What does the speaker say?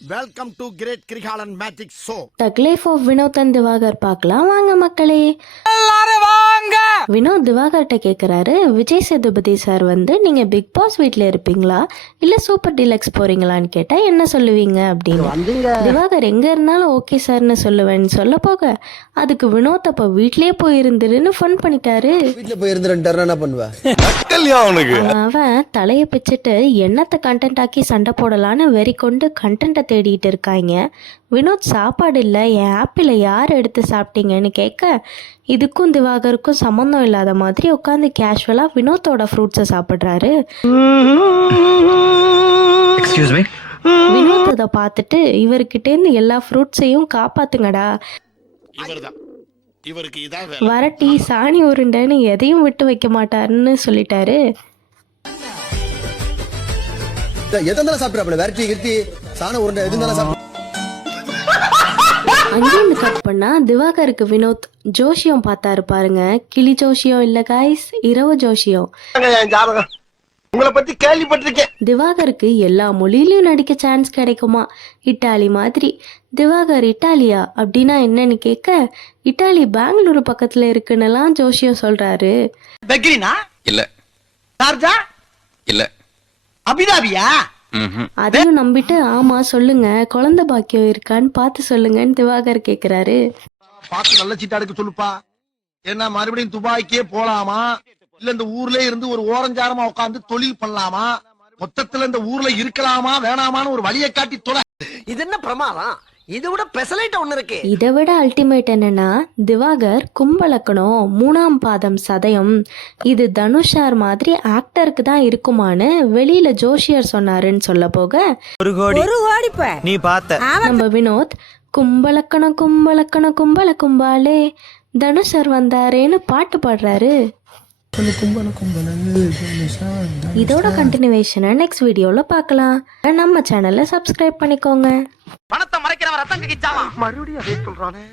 Welcome to great Kirikalan magic show. The life of Vinod and Diwakar பார்க்கலாம் வாங்க மக்களே. வினோத் திவாகர்கிட்ட கேட்குறாரு, விஜய் சேதுபதி சார் வந்து நீங்கள் பிக் பாஸ் வீட்டில் இருப்பீங்களா இல்லை சூப்பர் டீலக்ஸ் போகிறீங்களான்னு கேட்டால் என்ன சொல்லுவீங்க அப்படின்னு. திவாகர் எங்கே இருந்தாலும் ஓகே சார்னு சொல்லுவேன்னு சொல்ல போக அதுக்கு வினோத் அப்போ வீட்லேயே போயிருந்துருன்னு ஃபன் பண்ணிட்டாரு. அவன் தலையை பிச்சுட்டு என்னத்தை கண்டென்ட் ஆக்கி சண்டை போடலான்னு வெறி கொண்டு கண்டென்ட்டை தேடிட்டு இருக்காங்க. வினோத் சாப்பாடு இல்லை என் ஆப்பிளை யார் எடுத்து சாப்பிட்டீங்கன்னு கேட்க இதுக்கும் திவாகருக்கும் சம்மந்தம் இல்லாத மாதிரி உட்காந்து கேஷுவலாக வினோத்தோட ஃப்ரூட்ஸை சாப்பிட்றாரு. வினோத் அதை பார்த்துட்டு இவர்கிட்டேருந்து எல்லா ஃப்ரூட்ஸையும் காப்பாத்துங்கடா, வரட்டி சாணி உருண்டைன்னு எதையும் விட்டு வைக்க மாட்டாருன்னு சொல்லிட்டாரு. அங்கேருந்து கட் பண்ணா திவாகருக்கு வினோத் ஜோஷியம் பார்த்தாரு பாருங்க. கிளி ஜோஷியம் இல்ல காய்ஸ், இரவு ஜோஷியம். உங்களை பத்தி கேள்விப்பட்டிருக்கேன். திவாகருக்கு எல்லா மொழியிலும் நடிக்க சான்ஸ் கிடைக்குமா, இட்டாலி மாதிரி. திவாகர் இட்டாலியா அப்படின்னா என்னன்னு கேட்க இட்டாலி பெங்களூரு பக்கத்துல இருக்குன்னுலாம் ஜோஷியம் சொல்றாரு. இல்ல ஷார்ஜா இல்ல அபிதாபியா அதையும் நம்பிட்டு ஆமா சொல்லுங்க குழந்தை பாக்கியம் இருக்கான்னு பார்த்து சொல்லுங்கன்னு திவாகர் கேக்குறாரு. பார்த்து நல்ல சீட்டா எடுக்க சொல்லுப்பா. என்ன மறுபடியும் துபாய்க்கே போலாமா இல்ல இந்த ஊர்ல இருந்து ஒரு ஓரஞ்சாரமா உட்கார்ந்து தொழில் பண்ணலாமா, மொத்தத்துல இந்த ஊர்ல இருக்கலாமா வேணாமான்னு ஒரு வழியை காட்டி தொலை. இது என்ன பிரமாதம், இதை விட பெசலைட் ஒண்ணு இருக்கு. இதை விட அல்டிமேட் என்னன்னா திவாகர் கும்பலக்கணம் 3ஆம் பாதம் சதயம் இது தனுஷார் மாதிரி ஆக்டருக்கு தான் இருக்குமான்னு வெளியில ஜோஷியர் சொன்னாருன்னு சொல்ல போக ஒரு கோடி நீ பார்த்த நம்ம வினோத் கும்பலக்கணம் கும்பலக்கணம் கும்பல கும்பாலே தனுஷர் வந்தாரேன்னு பாட்டு பாடுறாரு. இதோட கண்டினியூவேஷனை நெக்ஸ்ட் வீடியோல பார்க்கலாம். நம்ம சேனலை சப்ஸ்கிரைப் பண்ணிக்கோங்க. பணத்தை மறைக்கிறவன் ரத்தம் கிச்சாமா மறுபடியும் அதே சொல்றானே.